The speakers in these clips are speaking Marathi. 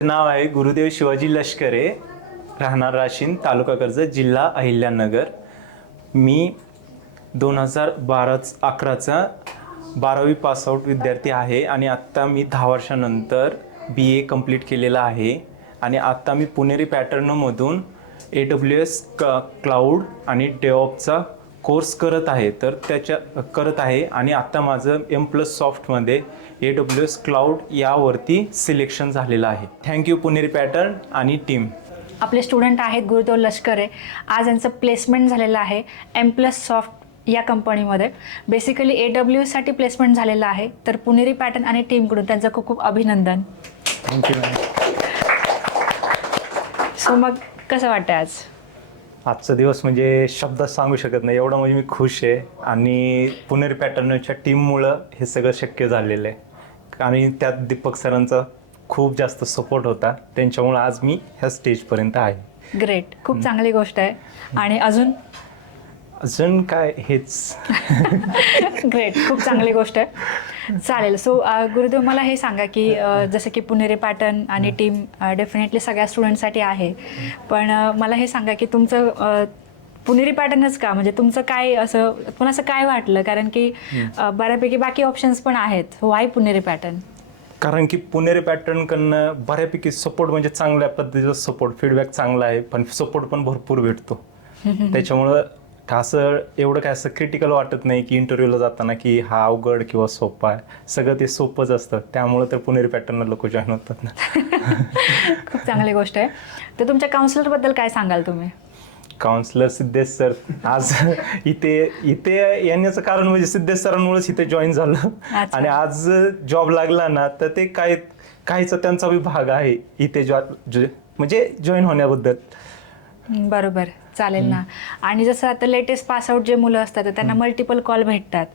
नाव आहे गुरुदेव शिवाजी लष्करे, राहणार राशीन, तालुका कर्जत, जिल्हा अहिल्यानगर. मी 2011चा 12वी पासआउट विद्यार्थी आहे आणि आत्ता मी 10 वर्षानंतर BA कंप्लीट केलेला आहे. आणि आत्ता मी पुणेरी पॅटर्नमधून AWS क्लाउड आणि डेव्हऑप्सचा कोर्स करत आहे आणि आत्ता माझं M+ सॉफ्टमध्ये AWS क्लाउड यावरती सिलेक्शन झालेलं आहे. थँक्यू पुणेरी पॅटर्न आणि टीम. आपले स्टुडंट आहेत गुरुदेव लष्करे. आज यांचं प्लेसमेंट झालेलं आहे M+ सॉफ्ट या कंपनीमध्ये. बेसिकली AWSसाठी प्लेसमेंट झालेलं आहे. तर पुणेरी पॅटर्न आणि टीमकडून त्यांचं खूप खूप अभिनंदन. Thank you ma'am. सो मग कसं वाटतं आज? आजचा दिवस म्हणजे शब्दात सांगू शकत नाही, एवढं म्हणजे मी खुश आहे. आणि पुणेरी पॅटर्नच्या टीममुळं हे सगळं शक्य झालेलं आहे. आणि त्यात दीपक सरांचा खूप जास्त सपोर्ट होता, त्यांच्यामुळं आज मी ह्या स्टेजपर्यंत आहे. ग्रेट, खूप चांगली गोष्ट आहे. आणि अजून काय हेच. ग्रेट, खूप चांगली गोष्ट आहे. चालेल. सो गुरुदेव, मला हे सांगा की जसं की पुणेरी पॅटर्न आणि टीम डेफिनेटली सगळ्या स्टुडंटसाठी आहे, पण मला हे सांगा की तुमचं पुणेरी पॅटर्नच का, म्हणजे तुमचं काय असं तुम्हाला असं काय वाटलं? कारण की बऱ्यापैकी बाकी ऑप्शन्स पण आहेत. व्हाय पुणेरी पॅटर्न? कारण की पुणेरी पॅटर्नकडनं बऱ्यापैकी सपोर्ट, म्हणजे चांगल्या पद्धतीचा सपोर्ट, फीडबॅक चांगला आहे, पण सपोर्ट पण भरपूर भेटतो. त्याच्यामुळं असं एवढं काय असं क्रिटिकल वाटत नाही की इंटरव्ह्यूला जाताना की हा अवघड किंवा सोपा आहे. सगळं ते सोपंच असतं. त्यामुळं तर पुणेरी पॅटर्नला लोक जॉईन होतात ना. खूप चांगली गोष्ट आहे. तर तुमच्या काउन्सिलरबद्दल काय सांगाल तुम्ही? Counsellor Siddhesh sir. आज इथे येण्याचं कारण म्हणजे सिद्धेश सरांमुळेच इथे जॉईन झालं. आणि आज जॉब लागला ना, तर ते काहीचा त्यांचा विभाग आहे इथे म्हणजे जॉईन होण्याबद्दल. बरोबर, चालेल ना. आणि जसं आता लेटेस्ट पासआउट जे मुलं असतात त्यांना मल्टिपल कॉल भेटतात.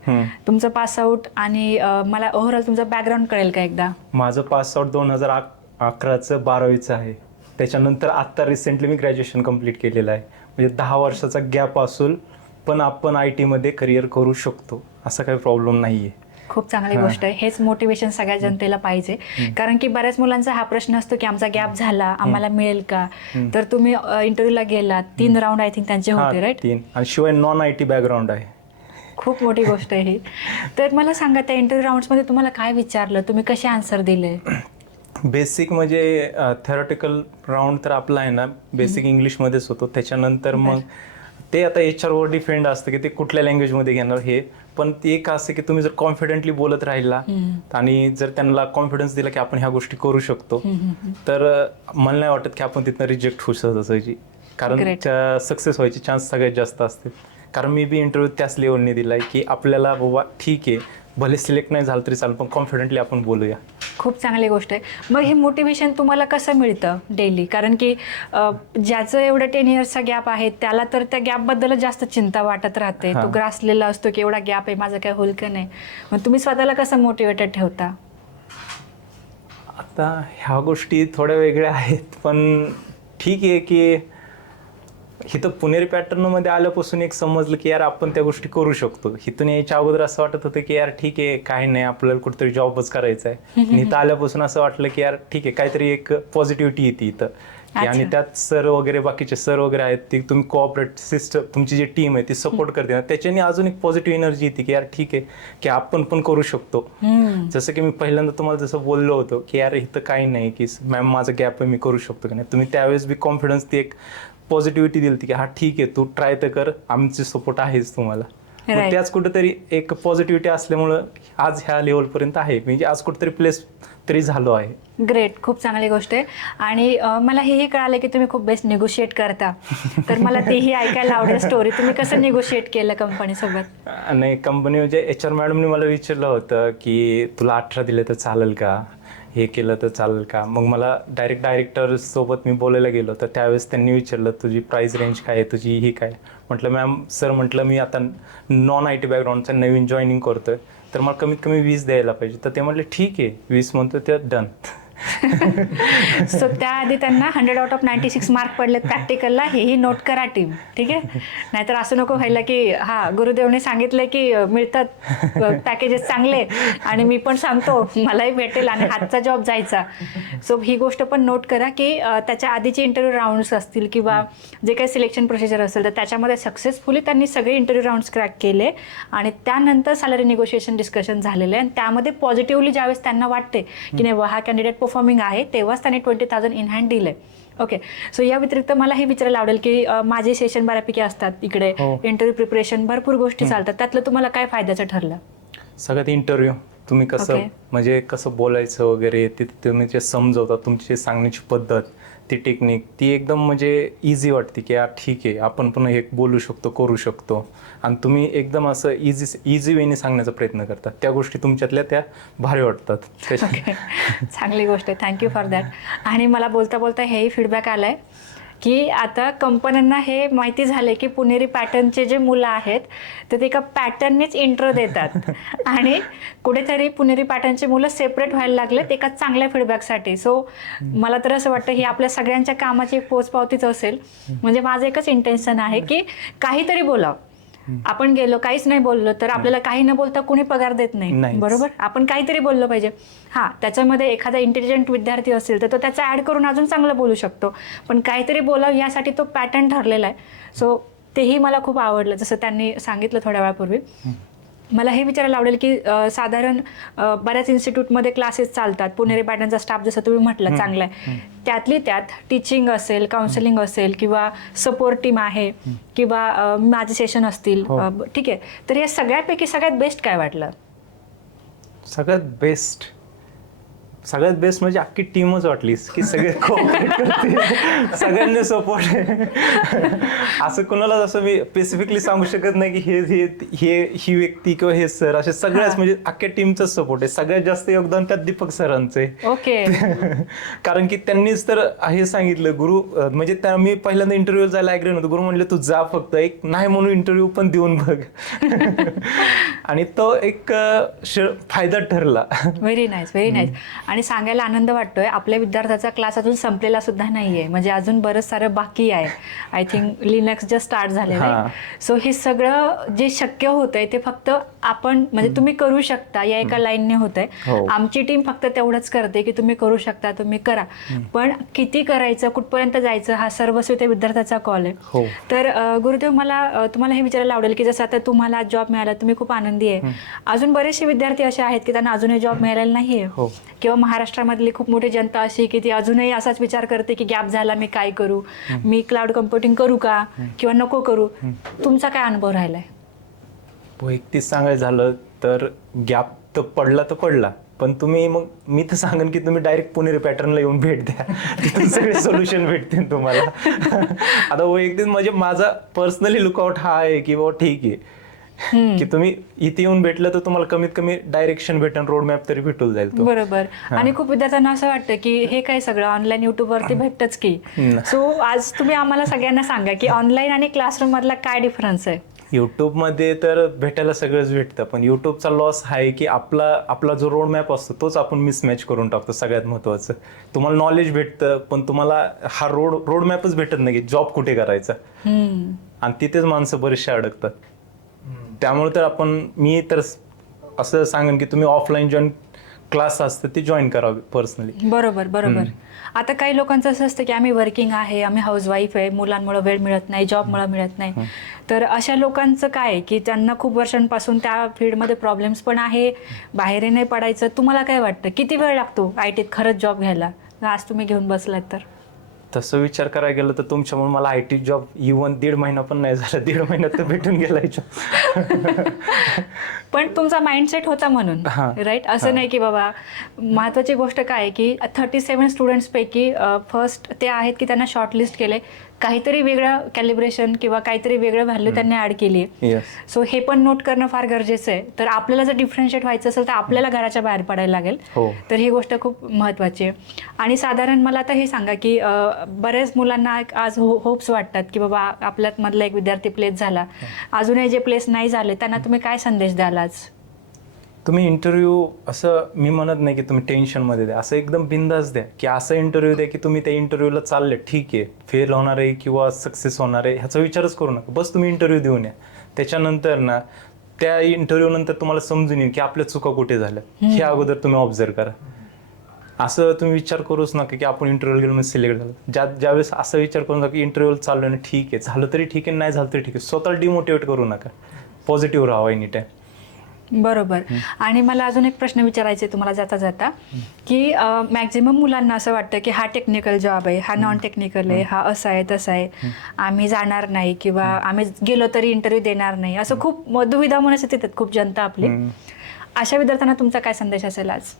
तुमचं पासआउट आणि मला ओव्हरऑल तुमचं बॅकग्राऊंड कळेल का एकदा? माझं पासआउट 2011चं 12वीचं आहे. त्याच्यानंतर आत्ता रिसेंटली मी ग्रॅज्युएशन कंप्लीट केलेलं आहे. म्हणजे 10 वर्षाचा गॅप असून पण आपण IT मध्ये करिअर करू शकतो, असा काही प्रॉब्लेम नाही आहे. खूप चांगली गोष्ट आहे. हेच मोटिवेशन सगळ्या जनतेला पाहिजे. कारण की बऱ्याच मुलांचा हा प्रश्न असतो की आमचा गॅप झाला, आम्हाला मिळेल का? तर तुम्ही इंटरव्ह्यूला गेलात, 3 राऊंड आय थिंक त्यांचे होते, राईट? 3. आणि शिवाय नॉन IT बॅकग्राऊंड आहे. खूप मोठी गोष्ट आहे ही. तर मला सांगा, त्या इंटरव्ह्यू राऊंड्समध्ये तुम्हाला काय विचारलं, तुम्ही कसे आन्सर दिले? बेसिक म्हणजे थेरॉटिकल राऊंड तर आपला आहे ना, बेसिक इंग्लिशमध्येच होतो. त्याच्यानंतर मग ते आता HR वर डिपेंड असतं की ते कुठल्या लँग्वेजमध्ये घेणार हे. पण ते एक असं की तुम्ही जर कॉन्फिडेंटली बोलत राहिला आणि जर त्यांना कॉन्फिडन्स दिला की आपण ह्या गोष्टी करू शकतो, तर मला नाही वाटत की आपण तिथनं रिजेक्ट होऊ शकत असायची. कारण सक्सेस व्हायचे चान्स सगळ्यात जास्त असते. कारण मी बी इंटरव्ह्यू त्याच लेवलने दिलाय की आपल्याला बाबा ठीक आहे, भले सिलेक्ट नाही झालं तरी चालेल, पण कॉन्फिडेंटली आपण बोलूया. खूप चांगली गोष्ट आहे. मग हे मोटिवेशन तुम्हाला कसं मिळतं डेली? कारण की ज्याचं एवढं 10 इयर्सचा गॅप आहे त्याला तर त्या गॅपबद्दलच जास्त चिंता वाटत राहते. तो ग्रासलेला असतो की एवढा गॅप आहे, माझं काय होईल का नाही. मग तुम्ही स्वतःला कसं मोटिवेटेड ठेवता? आता ह्या गोष्टी थोड्या वेगळ्या आहेत, पण ठीक आहे की इथं पुणेरी पॅटर्नमध्ये आल्यापासून एक समजलं की यार आपण त्या गोष्टी करू शकतो. इथून यायच्या अगोदर असं वाटत होतं की यार ठीक आहे, काही नाही, आपल्याला कुठेतरी जॉबच करायचा आहे. आणि इथं आल्यापासून असं वाटलं की यार ठीक आहे, काहीतरी एक पॉझिटिव्हिटी येते इथं. आणि त्यात सर वगैरे, बाकीचे सर वगैरे आहेत, ते तुम्ही कोऑपरेट सिस्टम, तुमची जी टीम आहे ती सपोर्ट करते ना, त्याच्याने अजून एक पॉझिटिव्ह एनर्जी येते की यार ठीक आहे की आपण पण करू शकतो. जसं की मी पहिल्यांदा तुम्हाला जसं बोललो होतो की यार इथं काही नाही की मॅम माझं गॅप आहे, मी करू शकतो की नाही. तुम्ही त्यावेळेस बी कॉन्फिडन्स, ती एक पॉझिटिव्हिटी दिली की हा ठीक आहे, तू ट्राय तर कर, आमची सपोर्ट आहेच तुम्हाला. त्याच कुठेतरी एक पॉझिटिव्हिटी असल्यामुळं आज ह्या लेवलपर्यंत आहे, म्हणजे आज कुठेतरी प्लेस तरी झालो आहे. ग्रेट, खूप चांगली गोष्ट आहे. आणि मला हेही कळालं की तुम्ही खूप बेस्ट निगोशिएट करता. तर मला तेही ऐकायला आवडेल स्टोरी. तुम्ही कसं निगोशिएट केलं कंपनीसोबत? नाही, कंपनी म्हणजे HR मॅडमने मला विचारलं होतं की तुला 18 दिले तर चालेल का, हे केलं तर चालेल का. मग मला डायरेक्टर सोबत मी बोलायला गेलो, तर त्यावेळेस त्यांनी विचारलं तुझी प्राइस रेंज काय आहे, तुझी ही काय. म्हटलं मॅम सर, म्हटलं मी आता नॉन IT बॅकग्राऊंडचा नवीन जॉईनिंग करतोय, तर मला कमीत कमी 20 द्यायला पाहिजे. तर ते म्हटले ठीक आहे, 20 म्हणतो ते डन. सो त्याआधी त्यांना 100 आउट ऑफ 96 मार्क पडलेत प्रॅक्टिकलला, हेही नोट करा टीम, ठीक आहे. नाहीतर असं नको व्हायला की हा गुरुदेवने सांगितलं की मिळतात पॅकेजेस चांगले आणि मी पण सांगतो मलाही भेटेल आणि हातचा जॉब जायचा. सो ही गोष्ट पण नोट करा की त्याच्या आधीचे इंटरव्ह्यू राऊंड्स असतील किंवा जे काही सिलेक्शन प्रोसिजर असेल तर त्याच्यामध्ये सक्सेसफुली त्यांनी सगळे इंटरव्ह्यू राऊंड्स क्रॅक केले आणि त्यानंतर सॅलरी निगोशिएशन डिस्कशन झालेलं आहे आणि त्यामध्ये पॉझिटिव्हली ज्यावेळेस त्यांना वाटते की नाही हा कॅन्डिडेट परफॉर्मिंग आहे तेव्हाच त्यांनी 20,000 इन हँड दिले. ओके, सो या व्यतिरिक्त मला हे विचारायला आवडेल की माझे सेशन बऱ्यापैकी असतात इकडे, इंटरव्ह्यू प्रिपरेशन भरपूर गोष्टी चालतात, त्यातलं तुम्हाला काय फायद्याचं ठरलं? सगळ्यात इंटरव्ह्यू तुम्ही कसं म्हणजे कसं बोलायचं वगैरे ते तुम्ही जे समजवता, तुमची सांगण्याची पद्धत, ती टेक्निक, ती एकदम म्हणजे इझी वाटते की यार ठीक आहे आपण पण हे बोलू शकतो, करू शकतो आणि तुम्ही एकदम असं इझी वेने सांगण्याचा प्रयत्न करता. त्या गोष्टी तुमच्यातल्या त्या भारी वाटतात. चांगली गोष्ट आहे, थँक्यू फॉर दॅट. आणि मला बोलता बोलता हेही फीडबॅक आलाय की आता कंपन्यांना हे माहिती झाले की पुणेरी पॅटर्नचे जे मुलं आहेत तर ते एका पॅटर्ननेच इंट्रो देतात आणि कुठेतरी पुणेरी पॅटर्नचे मुलं सेपरेट व्हायला लागलेत एका चांगल्या फीडबॅकसाठी. सो मला तर असं वाटतं ही आपल्या सगळ्यांच्या कामाची एक पोचपावतीच असेल. म्हणजे माझं एकच इंटेन्शन आहे की काहीतरी बोलावं. आपण गेलो काहीच नाही बोललो तर आपल्याला काही न बोलता कोणी पगार देत नाही, बरोबर. आपण काहीतरी बोललं पाहिजे. हां, त्याच्यामध्ये एखादा इंटेलिजंट विद्यार्थी असेल तर तो त्याचा ॲड करून अजून चांगलं बोलू शकतो, पण काहीतरी बोलावं यासाठी तो पॅटर्न ठरलेला आहे. सो तेही मला खूप आवडलं जसं त्यांनी सांगितलं थोड्या वेळापूर्वी. मला हे विचारायला आवडेल की साधारण बऱ्याच इन्स्टिट्यूटमध्ये क्लासेस चालतात, पुणेरी पॅटर्नचा स्टाफ जसं तुम्ही म्हटलं चांगला आहे, त्यातली त्यात टीचिंग असेल, काउन्सिलिंग असेल किंवा सपोर्ट टीम आहे किंवा माझे सेशन असतील, ठीक आहे. तर या सगळ्यापैकी सगळ्यात बेस्ट काय वाटलं? सगळ्यात बेस्ट म्हणजे अख्खी टीमच वाटलीस की सगळे कोऑपरेट करते, सगळ्यांनी सपोर्ट आहे. असं कोणाला जसं मी स्पेसिफिकली सांगू शकत नाही की ही व्यक्ती किंवा हे सर, असे सगळ्याच म्हणजे अख्ख्या टीमचाच सपोर्ट आहे. सगळ्यात जास्त योगदान त्यात दीपक सरांचे. ओके. कारण की त्यांनीच तर हे सांगितलं गुरु, म्हणजे मी पहिल्यांदा इंटरव्ह्यू जायला ऐकलं नव्हतं. गुरु म्हणले तू जा फक्त एक नाही म्हणून इंटरव्ह्यू पण देऊन बघ. आणि तो एक फायदा ठरला. Very nice, very nice. आणि सांगायला आनंद वाटतोय आपल्या विद्यार्थ्याचा क्लास अजून संपलेला सुद्धा नाहीये, म्हणजे अजून बरंच सारं बाकी आहे. I think Linux just start झालेलं आहे. सो हे सगळं जे शक्य होतंय ते फक्त आपण म्हणजे तुम्ही करू शकता या एका लाईनने होतंय. आमची टीम फक्त तेवढंच करते की तुम्ही करू शकता, तुम्ही करा, पण किती करायचं, कुठपर्यंत जायचं हा सर्वस्वी त्या विद्यार्थ्याचा कॉल आहे. तर गुरुदेव मला तुम्हाला हे विचारायला आवडेल की जसं आता तुम्हाला जॉब मिळाला, तुम्ही खूप आनंदी आहे. अजून बरेचसे विद्यार्थी असे आहेत की त्यांना अजूनही जॉब मिळालेला नाहीये किंवा महाराष्ट्रामधली खूप मोठी जनता अशी की ती अजूनही असाच विचार करते की गॅप झाला मी काय करू, मी क्लाउड कम्प्युटिंग करू का किंवा नको करू. तुमचा काय अनुभव राहिलाय? वैयक्तिक सांगायचं झालं तर गॅप तर पडला, पण तुम्ही मग मी तर सांगेन की तुम्ही डायरेक्ट पुणेरी पॅटर्नला येऊन भेट द्या, तिथून सगळे सोल्युशन भेटतील तुम्हाला. आता वैयक्तिक म्हणजे माझा पर्सनली लुकआउट हा आहे की बाबा ठीक आहे की तुम्ही इथे येऊन भेटलं तर तुम्हाला कमीत कमी डायरेक्शन भेटेल, रोड मॅप तरी भेटून जाईल तो. बरोबर. आणि खूप विद्यार्थ्यांना असं वाटतं की हे काय सगळं ऑनलाईन युट्यूब वरती भेटतच की. सो आज तुम्ही आम्हाला सगळ्यांना सांगा की ऑनलाईन आणि क्लासरूम मधला काय डिफरन्स आहे? युट्यूबमध्ये तर भेटायला सगळंच भेटतं, पण युट्यूबचा लॉस हा आहे की आपला जो रोड मॅप असतो तोच आपण मिसमॅच करून टाकतो. सगळ्यात महत्त्वाचं तुम्हाला नॉलेज भेटतं, पण तुम्हाला हा रोड मॅपच भेटत नाही की जॉब कुठे करायचा, आणि तिथेच माणसं बरेचसे अडकतात. त्यामुळे तर मी तर असं सांगेन की तुम्ही ऑफलाईन जॉईन क्लास असतं ते जॉईन करावे पर्सनली. बरोबर. आता काही लोकांचं असं असतं की आम्ही वर्किंग आहे, आम्ही हाऊसवाईफ आहे, मुलांमुळे वेळ मिळत नाही, जॉबमुळे मिळत नाही. तर अशा लोकांचं काय की त्यांना खूप वर्षांपासून त्या फील्डमध्ये प्रॉब्लेम्स पण आहे, बाहेरही नाही पडायचं. तुम्हाला काय वाटतं किती वेळ लागतो आय टीत खरंच जॉब घ्यायला? आज तुम्ही घेऊन बसलात तर तसं विचार करायला गेलं तर तुमच्यामुळे मला आय टी जॉब इव्हन 1.5 महिना पण नाही झाला, 1.5 महिन्यात तर भेटून गेलाय जॉब. पण तुमचा माइंडसेट होता म्हणून, राईट? असं नाही की बाबा. महत्त्वाची गोष्ट काय आहे की 37 स्टुडंट्सपैकी फर्स्ट ते आहेत की त्यांना शॉर्टलिस्ट केले, काहीतरी वेगळं कॅलिब्रेशन किंवा काहीतरी वेगळं व्हॅल्यू त्यांनी ॲड केली आहे. सो हे पण नोट करणं फार गरजेचं आहे. तर आपल्याला जर डिफरन्शिएट व्हायचं असेल तर आपल्याला घराच्या बाहेर पडायला लागेल. तर ही गोष्ट खूप महत्त्वाची आहे. आणि साधारण मला आता हे सांगा की बऱ्याच मुलांना आज होप्स वाटतात की बाबा आपल्यात मधला एक विद्यार्थी प्लेस झाला, अजूनही जे प्लेस नाही झाले त्यांना तुम्ही काय संदेश द्याल आज? तुम्ही इंटरव्ह्यू असं मी म्हणत नाही की तुम्ही टेन्शनमध्ये द्या, असं एकदम बिंदास द्या की असं इंटरव्ह्यू द्या की तुम्ही त्या इंटरव्ह्यूला चालले, ठीक आहे फेल होणार आहे किंवा सक्सेस होणार आहे ह्याचा विचारच करू नका, बस तुम्ही इंटरव्ह्यू देऊन या. त्याच्यानंतर ना त्या इंटरव्ह्यू नंतर तुम्हाला समजून येईल की आपल्या चुका कुठे झाल्या हे अगोदर तुम्ही ऑब्झर्व करा. असं तुम्ही विचार करूच नका की आपण इंटरव्ह्यू गेलो म्हणजे सिलेक्ट झालं. ज्यावेळेस असा विचार करू नका की इंटरव्ह्यू चालू आहे, ठीक आहे झालं तरी ठीक आहे, नाही झालं तरी ठीक आहे. स्वतःला डिमोटिवेट करू नका, पॉझिटिव्ह राहावा एनी टाईम. बरोबर. आणि मला अजून एक प्रश्न विचारायचा आहे तुम्हाला जाता जाता, की मॅक्झिमम मुलांना असं वाटतं की हा टेक्निकल जॉब आहे, हा नॉन टेक्निकल आहे, हा असा आहे तसा आहे, आम्ही जाणार नाही किंवा आम्ही गेलो तरी इंटरव्ह्यू देणार नाही, असं खूप दुविधा मनस्थितीत आहेत खूप जनता आपली. अशा विद्यार्थ्यांना तुमचा काय संदेश असेल आज?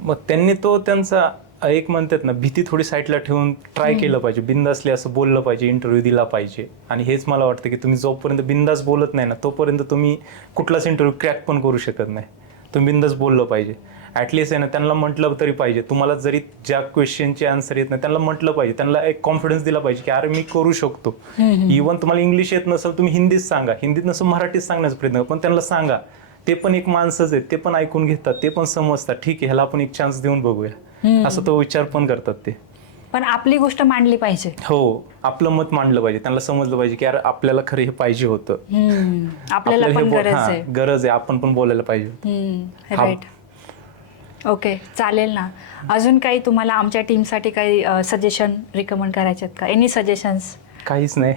मग त्यांनी तो त्यांचा एक म्हणतात ना भीती थोडी साईडला ठेवून ट्राय केलं पाहिजे, बिंदासली असं बोललं पाहिजे, इंटरव्ह्यू दिला पाहिजे. आणि हेच मला वाटतं की तुम्ही जोपर्यंत बिंदास बोलत नाही ना तोपर्यंत तुम्ही कुठलाच इंटरव्ह्यू क्रॅक पण करू शकत नाही. तुम्ही बिंदास बोललं पाहिजे. ॲटलिस्ट आहे ना त्यांना म्हटलं तरी पाहिजे, तुम्हाला जरी ज्या क्वेश्चनचे आन्सर येत नाही त्यांना म्हटलं पाहिजे, त्यांना एक कॉन्फिडन्स दिला पाहिजे की अरे मी करू शकतो. इव्हन तुम्हाला इंग्लिश येत नसेल तुम्ही हिंदीत सांगा, हिंदीत नसेल मराठीत सांगण्याचा प्रयत्न करा, पण त्यांना सांगा. ते पण एक माणसंच आहेत, ते पण ऐकून घेतात, ते पण समजतात, ठीक आहे ह्याला आपण एक चान्स देऊन बघूया, असं तो विचार पण करतात ते. पण आपली गोष्ट मांडली पाहिजे. हो, आपलं मत मांडलं पाहिजे, त्यांना समजलं पाहिजे की यार आपल्याला खरं हे पाहिजे होतं, आपल्याला पण गरज आहे, आपण पण बोलायला पाहिजे. राईट. ओके, चालेल ना. अजून काही तुम्हाला आमच्या टीमसाठी काही सजेशन रिकमेंड करायचे आहेत का? Any suggestions? काहीच नाही,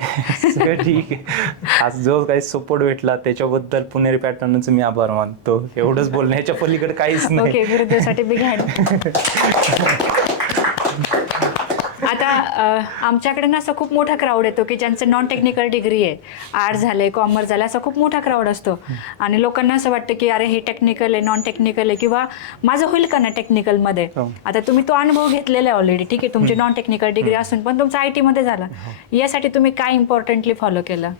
सगळं ठीक आहे. आज जो काही सपोर्ट भेटला त्याच्याबद्दल पुणेरी पॅटर्नचं मी आभार मानतो. एवढंच बोलण्याच्या पलीकडे काहीच नाही. ओके, गुरुदेवसाठी बिग हँड. आता आमच्याकडे ना असं खूप मोठा क्राऊड येतो की ज्यांचं नॉन टेक्निकल डिग्री आहे, आर्ट्स झाले, कॉमर्स झाले, असा खूप मोठा क्राऊड असतो. आणि लोकांना असं वाटतं की अरे हे टेक्निकल आहे, नॉन टेक्निकल आहे, किंवा माझं होईल का ना टेक्निकलमध्ये. आता तुम्ही तो अनुभव घेतलेला आहे ऑलरेडी, ठीक आहे, तुमची नॉन टेक्निकल डिग्री असून पण तुमचा IT मध्ये झाला. यासाठी तुम्ही काय इम्पॉर्टंटली फॉलो केलं?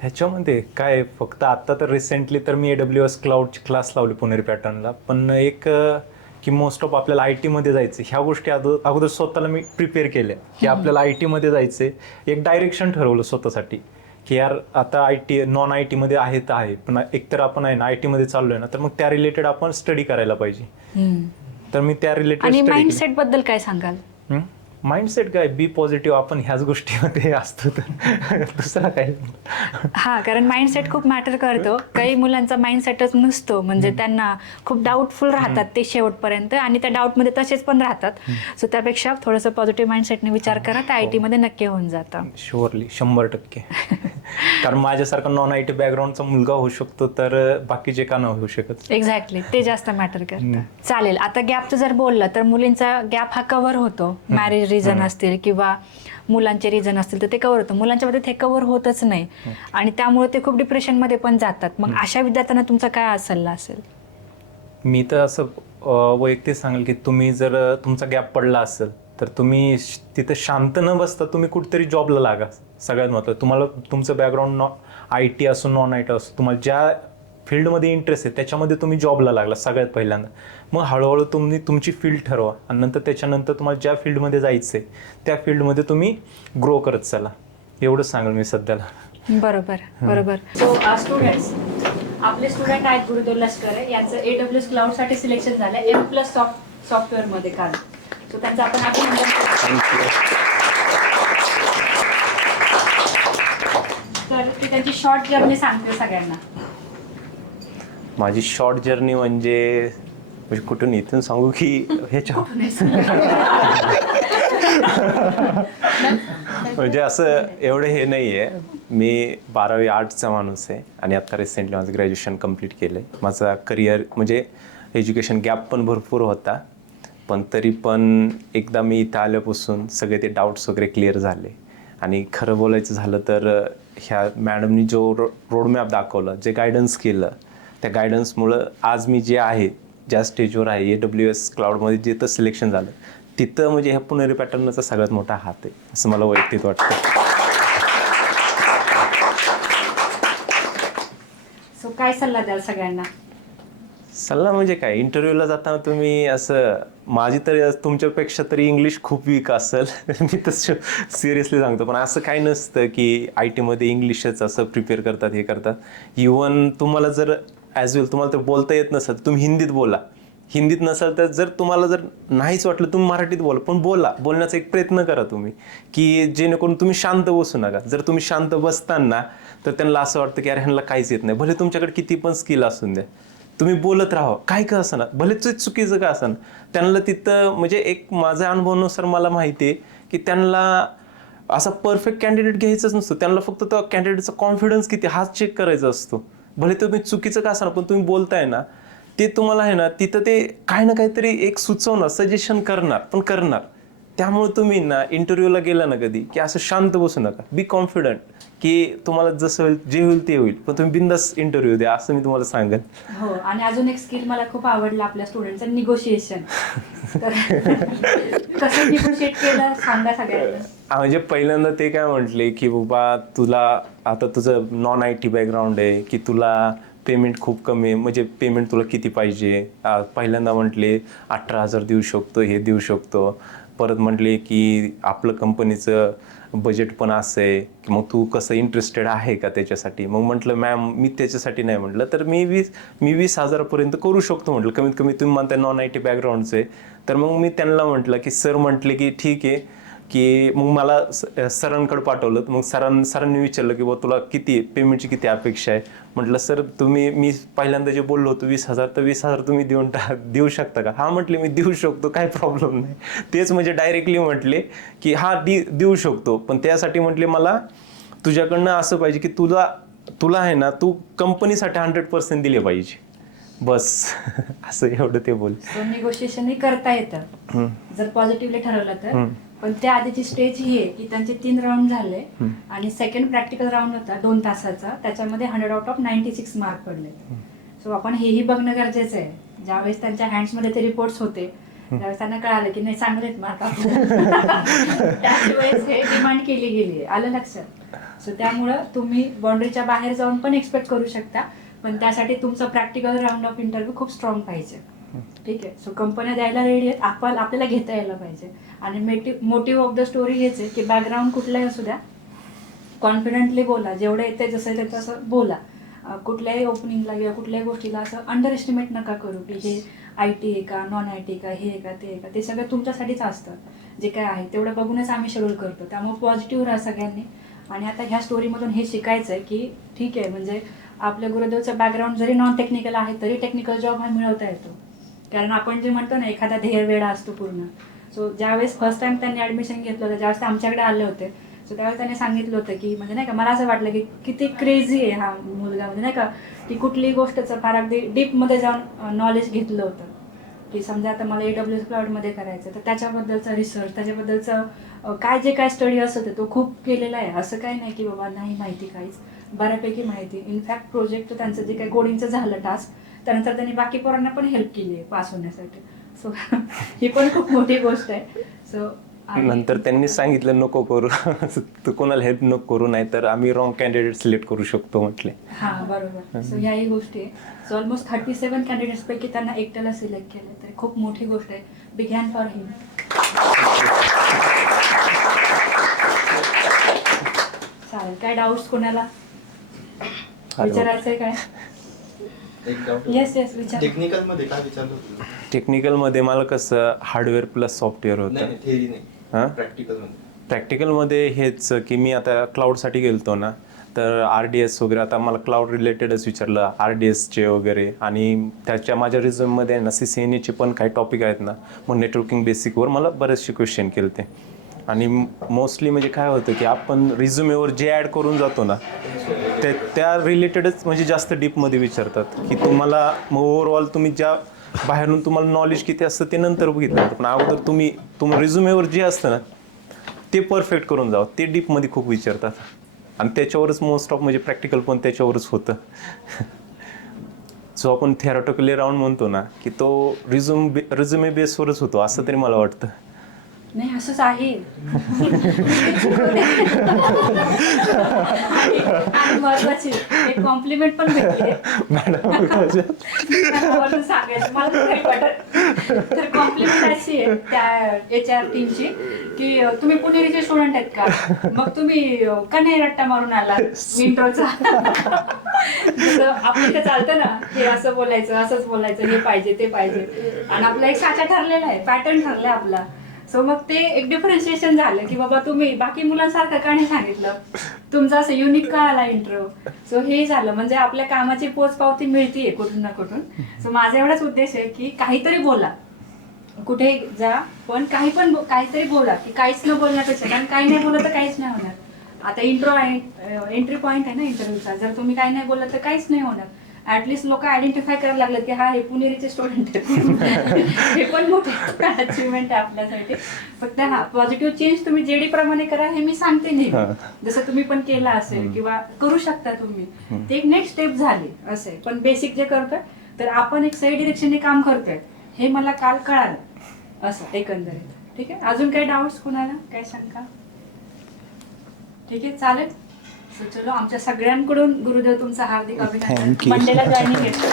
ह्याच्यामध्ये काय फक्त आता तर रिसेंटली तर मी AWS क्लाउडची क्लास लावली पुणेरी पॅटर्नला. पण एक की मोस्ट ऑफ आपल्याला IT मध्ये जायचं ह्या गोष्टी अगोदर स्वतःला मी प्रिपेअर केल्या की आपल्याला IT मध्ये जायचंय. एक डायरेक्शन ठरवलं स्वतःसाठी की यार आता नॉन IT मध्ये आहे तर आहे, पण एकतर आपण आहे ना IT मध्ये चाललोय ना, तर मग त्या रिलेटेड आपण स्टडी करायला पाहिजे. तर मी त्या रिलेटेड आणि माइंडसेट बद्दल काय सांगाल? माइंडसेट काय, बी पॉझिटिव्ह. आपण ह्याच गोष्टीमध्ये असतो तर दुसरा काय. हा, कारण माइंडसेट खूप मॅटर करतो. काही मुलांचा माइंडसेटच नसतो, म्हणजे त्यांना खूप डाऊटफुल राहतात ते शेवटपर्यंत, आणि त्या डाऊटमध्ये तसेच पण राहतात. सो त्यापेक्षा थोडंसं पॉझिटिव्ह माइंडसेटने विचार करा, तर IT मध्ये नक्की होऊन जातं. शुअरली, 100%. कारण माझ्यासारखा नॉन IT बॅकग्राऊंडचा मुलगा होऊ शकतो, तर बाकीचे का नाही होऊ शकत. एक्झॅक्टली, ते जास्त मॅटर करतं. चालेल. आता गॅपचं जर बोललं तर मुलींचा गॅप हा कव्हर होतो. मॅरेज रिझन असतील किंवा मुलांचे रिझन असतील तर ते कव्हर होतं. मुलांच्या मध्ये ते कव्हर होतच नाही, आणि त्यामुळे ते खूप डिप्रेशनमध्ये पण जातात. मग अशा विद्यार्थ्यांना तुमचा काय सल्ला असेल? मी तर असं वैयक्तिक सांगेल की तुम्ही जर तुमचा गॅप पडला असेल तर तुम्ही तिथं शांत न बसता तुम्ही कुठेतरी जॉबला लागा. सगळ्यात महत्त्वाचं, तुम्हाला तुमचं बॅकग्राऊंड IT असो नॉन IT असो, तुम्हाला ज्या फील्डमध्ये इंटरेस्ट आहे त्याच्यामध्ये तुम्ही जॉबला लागला सगळ्यात पहिल्यांदा. मग हळूहळू तुम्ही तुमची फील्ड ठरवा, आणि नंतर त्याच्यानंतर तुम्हाला ज्या फील्डमध्ये जायचं आहे त्या फील्डमध्ये तुम्ही ग्रो करत चला. एवढंच सांगेल मी सध्याला. बरोबर, बरोबर. सो स्टुडंट्स, आपले स्टुडंट आहेत गुरुदेव लष्कर, यांचं AWS क्लाउडसाठी सिलेक्शन झालं M+ सॉफ्टवेअरमध्ये काल. सो त्यांचं आपण अभिनंदन करतो. तर ती त्यांची शॉर्ट जर्नी सांगते सगळ्यांना. माझी शॉर्ट जर्नी म्हणजे कुठून इथून सांगू की ह्याच्या म्हणजे असं एवढं हे नाही आहे. मी 12वी आर्ट्सचा माणूस आहे आणि आता रिसेंटली माझं ग्रॅज्युएशन कंप्लीट केलं आहे. माझा करिअर म्हणजे एज्युकेशन गॅप पण भरपूर होता, पण तरी पण एकदा मी इथं आल्यापासून सगळे ते डाऊट्स वगैरे क्लिअर झाले. आणि खरं बोलायचं झालं तर ह्या मॅडमनी जो रोडमॅप दाखवला, जे गायडन्स केलं, त्या गायडन्समुळं आज मी जे आहे, ज्या स्टेजवर आहे AWS क्लाउडमध्ये जिथं सिलेक्शन झालं तिथं म्हणजे ह्या पुणेरी पॅटर्नचा सगळ्यात मोठा हात आहे असं मला वैयक्तिक वाटतं. सो काय सल्ला द्याल सगळ्यांना? सल्ला म्हणजे काय, इंटरव्ह्यूला जाताना तुम्ही असं, माझी तर तुमच्यापेक्षा तरी इंग्लिश खूप वीक असेल मी तसं सिरियसली सांगतो, पण असं काही नसतं की IT मध्ये इंग्लिशच असं प्रिपेअर करतात हे करतात. इवन तुम्हाला जर ॲज वेल तुम्हाला तर बोलता येत नसेल तुम्ही हिंदीत बोला, हिंदीत नसाल तर जर तुम्हाला जर नाहीच वाटलं तुम्ही मराठीत बोला, पण बोलण्याचा एक प्रयत्न करा तुम्ही, की जेणेकरून तुम्ही शांत बसू नका. जर तुम्ही शांत बसताना तर त्यांना असं वाटतं की अरे ह्यांना काहीच येत नाही, भले तुमच्याकडे किती पण स्किल असून द्या, तुम्ही बोलत राहा काय का असं ना, भले चुकीचं का असं, त्यांना तिथं म्हणजे एक माझ्या अनुभवानुसार मला माहिती आहे की त्यांना असा परफेक्ट कॅन्डिडेट घ्यायचाच नसतो, त्यांना फक्त तो कॅन्डिडेटचा कॉन्फिडन्स किती हाच चेक करायचा असतो. भले तुम्ही चुकीचं का असणार पण तुम्ही बोलताय ना, ते तुम्हाला आहे ना तिथं ते काही ना काहीतरी एक सुचवणार, सजेशन करणार. त्यामुळे तुम्ही ना इंटरव्ह्यूला गेला ना कधी की असं शांत बसू नका, बी कॉन्फिडंट की तुम्हाला जसं होईल जे होईल ते होईल, पण तुम्ही बिंदास इंटरव्ह्यू द्या असं मी तुम्हाला सांगेन. हो, आणि अजून एक स्किल मला खूप आवडलं आपल्या स्टुडंटचं, निगोशिएशन. तर कसं निगोशिएट केलं सांगा सगळ्यांना. म्हणजे पहिल्यांदा ते काय म्हटले की बाबा तुला आता तुझं नॉन IT बॅकग्राऊंड आहे की तुला पेमेंट खूप कमी आहे, म्हणजे पेमेंट तुला किती पाहिजे. पहिल्यांदा म्हटले 18,000 देऊ शकतो, हे देऊ शकतो. परत म्हटले की आपलं कंपनीचं बजेट पण असं आहे की मग तू कसं इंटरेस्टेड आहे का त्याच्यासाठी. मग म्हटलं मॅम मी त्याच्यासाठी नाही म्हटलं, तर मी 20,000 करू शकतो म्हटलं, कमीत कमी तुम्ही म्हणता नॉन IT बॅकग्राऊंडचं आहे. तर मग मी त्यांना म्हटलं की सर म्हटले की ठीक आहे की मग मला सरांकडे पाठवलं. मग सरांनी विचारलं की तुला किती पेमेंटची किती अपेक्षा आहे. म्हटलं सर मी पहिल्यांदा जे बोललो होतो 20,000, तर 20,000 तुम्ही देऊ शकता का. हा म्हटले मी देऊ शकतो, काही प्रॉब्लेम नाही. तेच म्हणजे डायरेक्टली म्हटले की हा देऊ शकतो, पण त्यासाठी म्हटले मला तुझ्याकडनं असं पाहिजे की तुला आहे ना तू कंपनीसाठी 100% दिले पाहिजे बस. असं एवढं ते बोल. निगोशिएशन करता येतं जर पॉझिटिव्हली ठरवलं तर. पण त्या आधीची स्टेज ही आहे की त्यांचे 3 राऊंड झाले आणि सेकंड प्रॅक्टिकल राऊंड होता 2 तासाचा, त्याच्यामध्ये 100 आउट ऑफ 96 मार्क पडले. सो आपण हेही बघणं गरजेचं आहे. ज्यावेळेस त्यांच्या हँड्समध्ये ते रिपोर्ट्स होते त्यावेळेस त्यांना कळालं की नाही चांगलेच मार्क त्याच वेळेस हे डिमांड केली गेली आहे, आलं लक्षात. सो त्यामुळं तुम्ही बाउंड्रीच्या बाहेर जाऊन पण एक्सपेक्ट करू शकता, पण त्यासाठी तुमचं प्रॅक्टिकल राऊंड ऑफ इंटरव्ह्यू खूप स्ट्रॉंग पाहिजे. ठीक आहे. सो कंपन्या द्यायला रेडी आहेत, आपल्याला घेता यायला पाहिजे. आणि मोटिव्ह ऑफ द स्टोरी हेच आहे की बॅकग्राऊंड कुठलाही असू द्या, कॉन्फिडेंटली बोला, जेवढं येते जसं येते तसं बोला. कुठल्याही ओपनिंगला किंवा कुठल्याही गोष्टीला असं अंडर एस्टिमेट नका करू की हे IT आहे का, नॉन IT का, हे आहे का, ते आहे का. ते सगळं तुमच्यासाठीच असतं, जे काय आहे तेवढं बघूनच आम्ही शेड्यूल करतो. त्यामुळे पॉझिटिव्ह राहा सगळ्यांनी. आणि आता ह्या स्टोरीमधून हे शिकायचं आहे की ठीक आहे, म्हणजे आपल्या गुरुदेवचं बॅकग्राऊंड जरी नॉन टेक्निकल आहे तरी टेक्निकल जॉब हा मिळवता येतो. कारण आपण जे म्हणतो ना एखादा ध्येय वेळा असतो पूर्ण. सो ज्यावेळेस फर्स्ट टाइम त्यांनी ॲडमिशन घेतलं होतं, ज्यावेळेस ते आमच्याकडे आले होते, सो त्यावेळेस त्यांनी सांगितलं होतं की म्हणजे नाही का मला असं वाटलं की किती क्रेझी आहे हा मुलगा, म्हणजे नाही का की कुठलीही गोष्टचं फार अगदी डीपमध्ये जाऊन नॉलेज घेतलं होतं. की समजा आता मला AWS क्लाउडमध्ये करायचं तर त्याच्याबद्दलचा रिसर्च, त्याच्याबद्दलचं काय जे काय स्टडी असतं ते तो खूप केलेला आहे. असं काही नाही की बाबा नाही माहिती, काहीच बऱ्यापैकी माहिती. इनफॅक्ट प्रोजेक्ट त्यांचं जे काही कोडिंगचं झालं टास्क, त्यानंतर त्यांनी बाकी पोरांना पण हेल्प केली आहे पास होण्यासाठी. सो ही पण खूप मोठी गोष्ट आहे. सो नंतर त्यांनी सांगितलं नको करू तू कोणाला हेल्प नको करू, नाही तर आम्ही रॉंग कॅन्डिडेट सिलेक्ट करू शकतो म्हटले. हां बरोबर. सो ह्याही गोष्टी आहे. सो ऑलमोस्ट 37 कॅन्डिडेट्सपैकी त्यांना एकट्याला सिलेक्ट केलं, तर खूप मोठी गोष्ट आहे. बिग हँड फॉर हिम. चालेल, काय डाऊट्स कोणाला विचारायचंय काय? येस विचार. टेक्निकल मध्ये काय विचारलं होतं? टेक्निकलमध्ये मला कसं हार्डवेअर प्लस सॉफ्टवेअर होतं. नाही थेरी नाही, हां प्रॅक्टिकल मध्ये. प्रॅक्टिकलमध्ये हेच की मी आता क्लाउडसाठी गेलतो ना, तर RDS वगैरे, आता मला क्लाउड रिलेटेडच विचारलं, RDSचे वगैरे. आणि त्याच्या माझ्या रिझ्यूममध्ये ना CCNA पण काही टॉपिक आहेत ना, मग नेटवर्किंग बेसिकवर मला बरेचसे क्वेश्चन केले ते. आणि मोस्टली म्हणजे काय होतं की आपण रिझ्युमेवर जे ॲड करून जातो ना त्या रिलेटेडच म्हणजे जास्त डीपमध्ये विचारतात की तुम्हाला मग ओव्हरऑल तुम्ही ज्या बाहेरून तुम्हाला नॉलेज किती असतं ते नंतर बघितलं जातं, पण अगोदर तुम्ही रिझ्युमेवर जे असतं ना ते परफेक्ट करून जावं, ते डीपमध्ये खूप विचारतात. आणि त्याच्यावरच मोस्ट ऑफ म्हणजे प्रॅक्टिकल पण त्याच्यावरच होतं. जो आपण थेरॉटिकली राऊंड म्हणतो ना की तो रिझ्युमे बेसवरच होतो असं तरी मला वाटतं. नाही असंच आहे. आणि महत्वाची एक कॉम्प्लिमेंट पण भेटली सांगायचं मला तर काही वाटत. तर कॉम्प्लिमेंट अशी आहे त्या HR टीमची की तुम्ही पुणेरीचे स्टुडंट आहेत का, मग तुम्ही का नाही रट्टा मारून आला इंट्रोचा. आपलं इथे चालतं ना हे असं बोलायचं असंच बोलायचं, हे पाहिजे ते पाहिजे, आणि आपला एक साचा ठरलेला आहे, पॅटर्न ठरलाय आपला. सो मग ते एक डिफरन्शिएशन झालं की बाबा तुम्ही बाकी मुलांसारखं का नाही सांगितलं, तुमचं असं युनिक का आला इंट्रो. सो हे झालं म्हणजे आपल्या कामाची पोचपावती मिळतीये कुठून ना कुठून. सो माझा एवढाच उद्देश आहे की काहीतरी बोला, कुठे जा पण काहीतरी बोला, की काहीच न बोलण्यापेक्षा, कारण काही नाही बोललं तर काहीच नाही होणार. आता इंट्रो आहे, एंट्री पॉईंट आहे ना इंटरव्ह्यूचा, जर तुम्ही काही नाही बोललं तर काहीच नाही होणार. ऍटलिस्ट लोक आयडेंटिफाय करायला लागले की हा हे पुणेरीचे स्टुडंट आहेत. हे पण मोठी अचिव्हमेंट आहे आपल्यासाठी. फक्त हा पॉझिटिव्ह चेंज तुम्ही जेडी प्रमाणे करा हे मी सांगते नाही, जसं तुम्ही पण केला असेल किंवा करू शकता तुम्ही, ते एक नेक्स्ट स्टेप झाली असे. पण बेसिक जे करतोय तर आपण एक सही डिरेक्शनने काम करतोय हे मला काल कळालं असं एकंदरीत. ठीक आहे, अजून काही डाऊट्स कुणाला, काय शंका? ठीक आहे, चालेल. So, चलो आमच्या सगळ्यांकडून गुरुदेव तुमचं हार्दिक अभिनंदन. मंडेला जॉईनिंग घेतो.